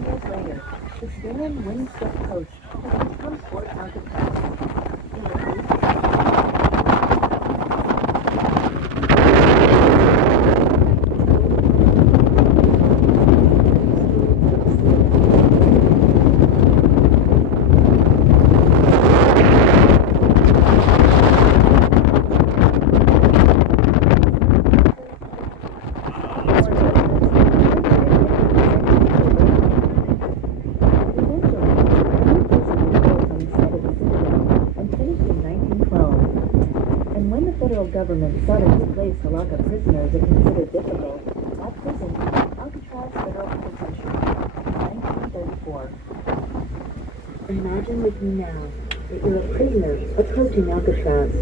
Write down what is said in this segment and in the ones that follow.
years later, this barren, windswept coast has become Fort Alcatraz. Government sought to place to lock up prisoners it considered difficult. That prison, Alcatraz Federal Penitentiary, in 1934. Imagine with me now that you're a prisoner approaching Alcatraz,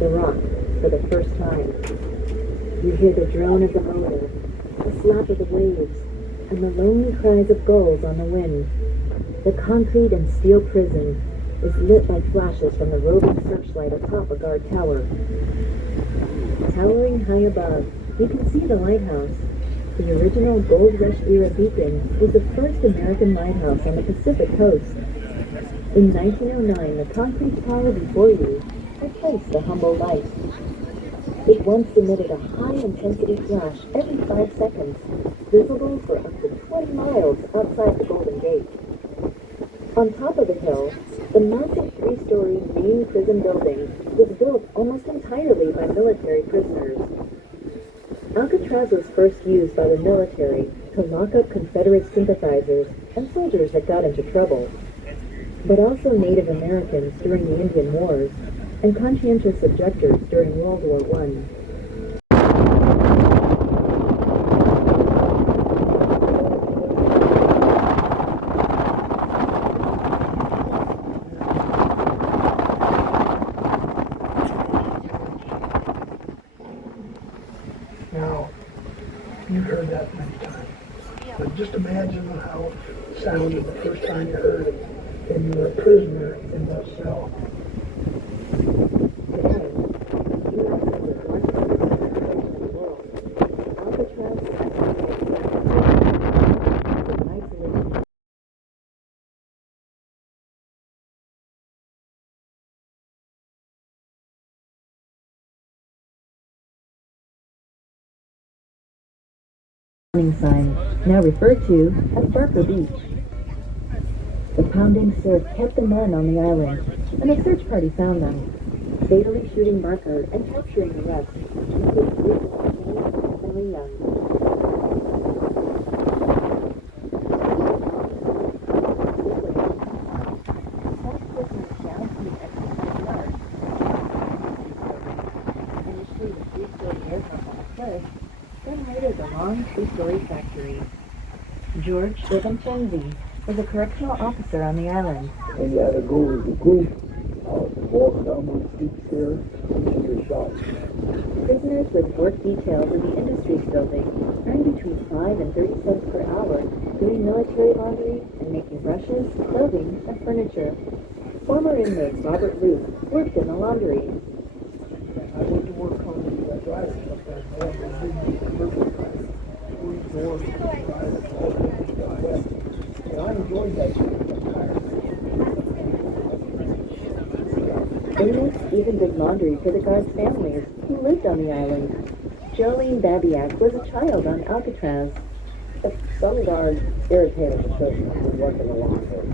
the rock, for the first time. You hear the drone of the motor, the slap of the waves, and the lonely cries of gulls on the wind. The concrete and steel prison is lit by flashes from the roving searchlight atop a guard tower. Towering high above, you can see the lighthouse. The original Gold Rush era beacon was the first American lighthouse on the Pacific coast. In 1909, the concrete tower before you replaced the humble light. It once emitted a high-intensity flash every 5 seconds, visible for up to 20 miles outside the Golden Gate. On top of the hill, the massive 3-story main prison building was built almost entirely by military prisoners. Alcatraz was first used by the military to lock up Confederate sympathizers and soldiers that got into trouble, but also Native Americans during the Indian Wars and conscientious objectors during World War I. Now, you've heard that many times, but just imagine how it sounded the first time you heard it, and you were a prisoner in that cell. Sign, now referred to as Barker Beach. The pounding surf kept the men on the island, and a search party found them, fatally shooting Barker and capturing the rest, including Billy Young. Initially the 3-story aircraft on the cliff, then later the long 2-story factory. George Divincenzi was a correctional officer on the island. And you had to go with the group, walk down the steep stairs into your shop. Prisoners with work details in the industries building earned between 5 and 30 cents per hour doing military laundry and making brushes, clothing, and furniture. Former inmate Robert Luke worked in the laundry. I went to work on the driving up there. I had to do the commercial driving. Doors, and I enjoyed that. Inmates even did laundry for the guards' families who lived on the island. Jolene Babiak was a child on Alcatraz. Some guards irritated the prisoners when working along there.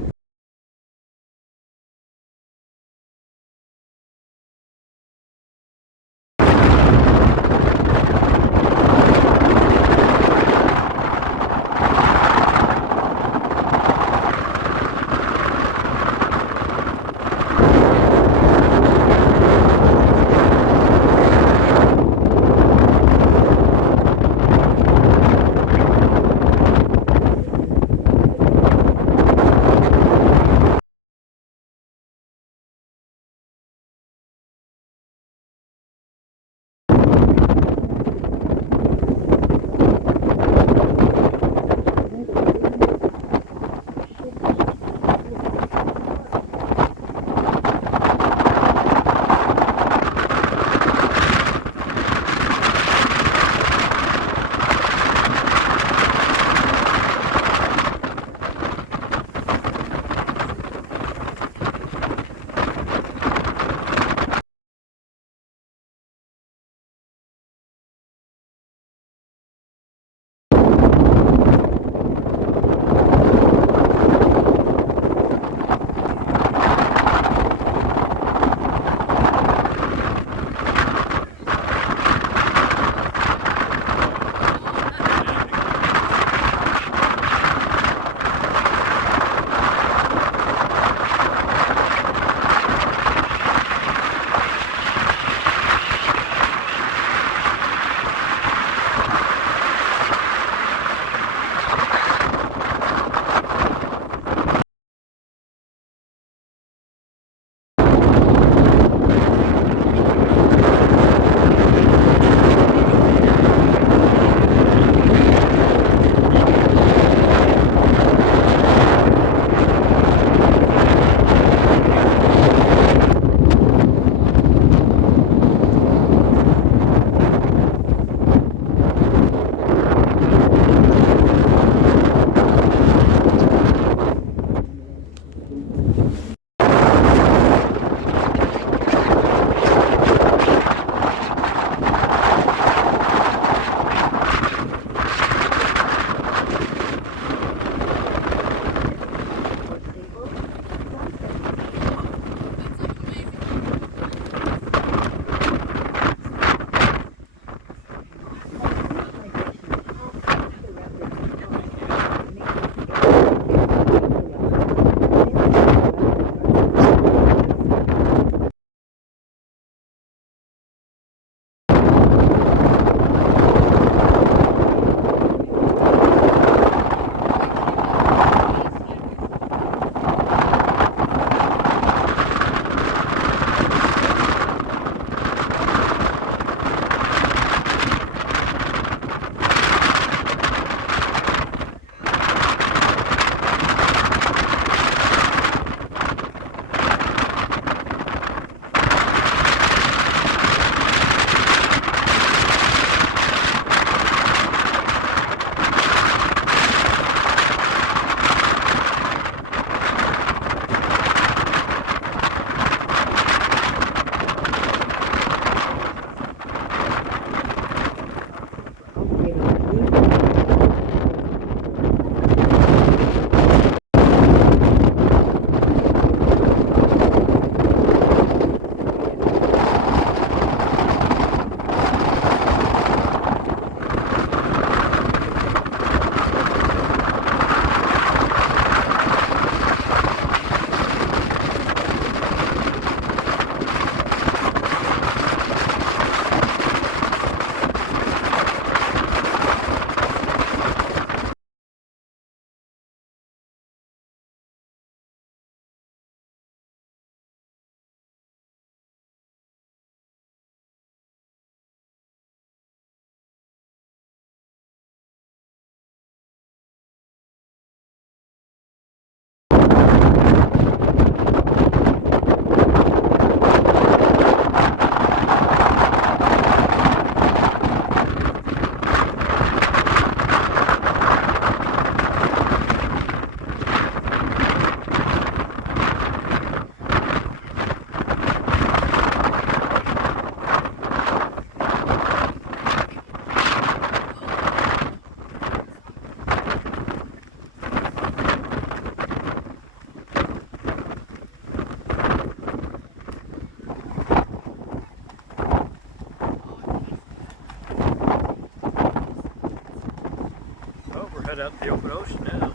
right out the open ocean now.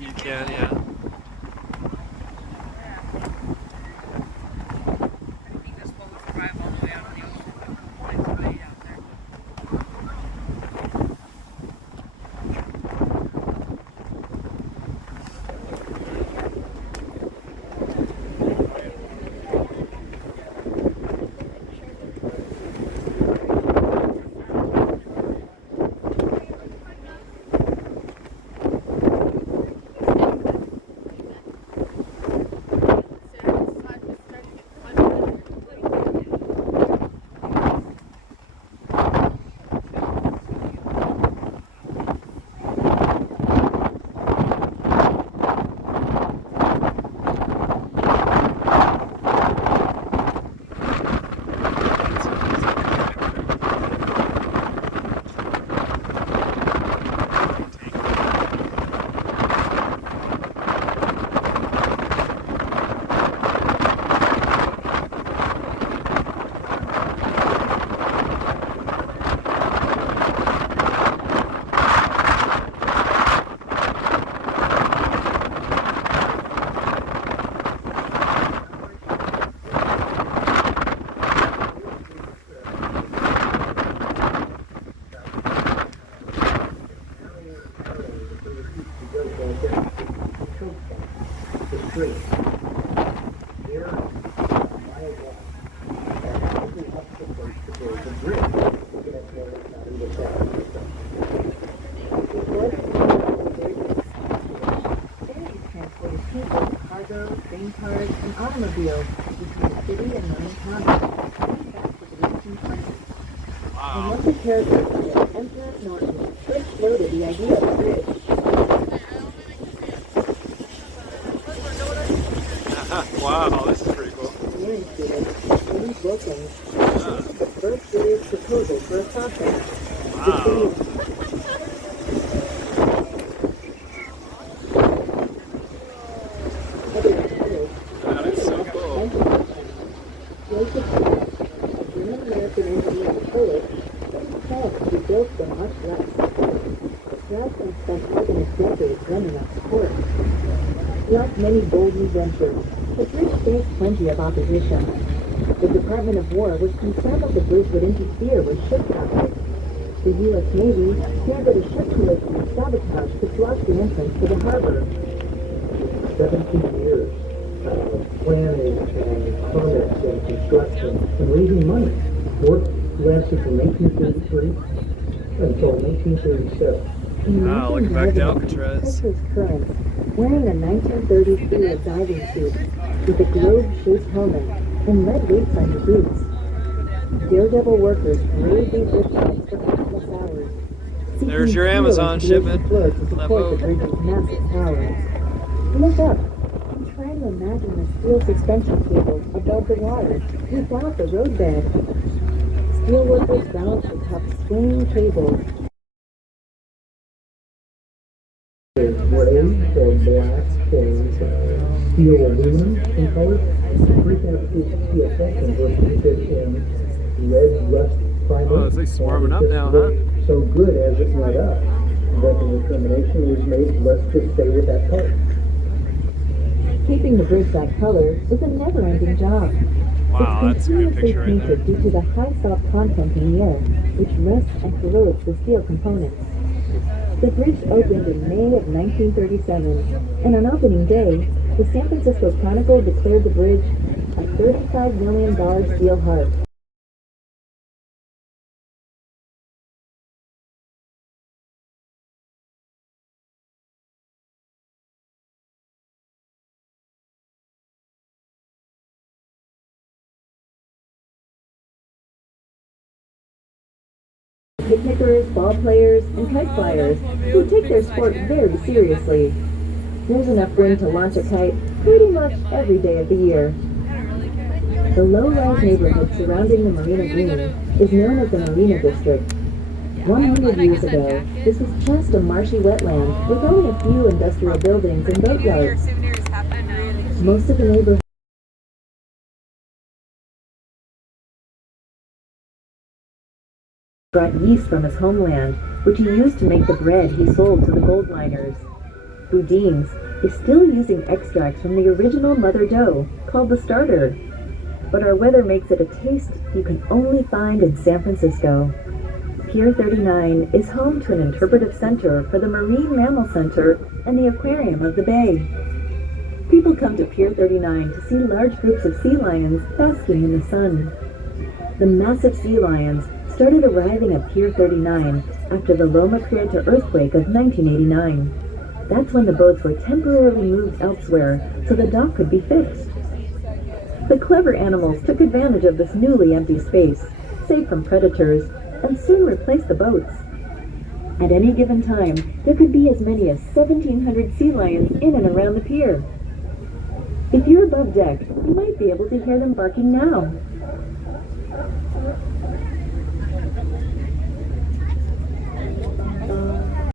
You can, yeah. Train cars, and automobiles between the city and marine counties, dating back to the 1820s. And one of the characters of it, Emperor Norton, first floated the idea of a bridge. Wow, this is pretty cool. Engineering student James Wilkins presented the first serious proposal for a crossing. Wow. That is so cool. A German-American engineer and poet, himself to be built for much less. Rasmussen spent more than a decade running up support. Like many bold new ventures, the bridge faced plenty of opposition. The Department of War was concerned that the bridge would interfere with ship traffic. The U.S. Navy feared that a ship collision or sabotage could block the entrance to the harbor. 17 years of planning and permits and construction and raising money. Work lasted from 1833 until 1937. In Wow, look back to 1911, Alcatraz. Chris was current, wearing a 1930s era diving suit with a globe-shaped helmet and lead weights on your boots. Daredevil workers parade these riptides for countless hours. There's your Amazon shipment. To On that support the boat. bridge's massive towers. Look up and try to imagine a steel suspension cable above the water without the roadbed. Steelworkers balance atop swinging cables. There's gray or black and steel aluminum in color. Prefabricated steel sections were painted in red rust primer. Oh, it's like swarming up now, huh? So good as it went up that the determination was made, let's just stay with that color. Keeping the bridge that color is a never-ending job. Wow, It's that's a good continuously picture right there. painted due to the high salt content in the air, which rusts and corrodes the steel components. The bridge opened in May of 1937, and on opening day, the San Francisco Chronicle declared the bridge a $35 million steel harp. Picnickers, ball players, and kite flyers who take their sport very seriously. There's enough wind to launch a kite pretty much every day of the year. The low-rise neighborhood surrounding the Marina Green is known as the Marina District. 100 years ago, this was just a marshy wetland with only a few industrial buildings and boatyards. Most of the neighborhood brought yeast from his homeland, which he used to make the bread he sold to the gold miners. Boudin's is still using extracts from the original mother dough, called the starter. But our weather makes it a taste you can only find in San Francisco. Pier 39 is home to an interpretive center for the Marine Mammal Center and the Aquarium of the Bay. People come to Pier 39 to see large groups of sea lions basking in the sun. The massive sea lions started arriving at Pier 39 after the Loma Prieta earthquake of 1989. That's when the boats were temporarily moved elsewhere so the dock could be fixed. The clever animals took advantage of this newly empty space, safe from predators, and soon replaced the boats. At any given time, there could be as many as 1,700 sea lions in and around the pier. If you're above deck, you might be able to hear them barking now.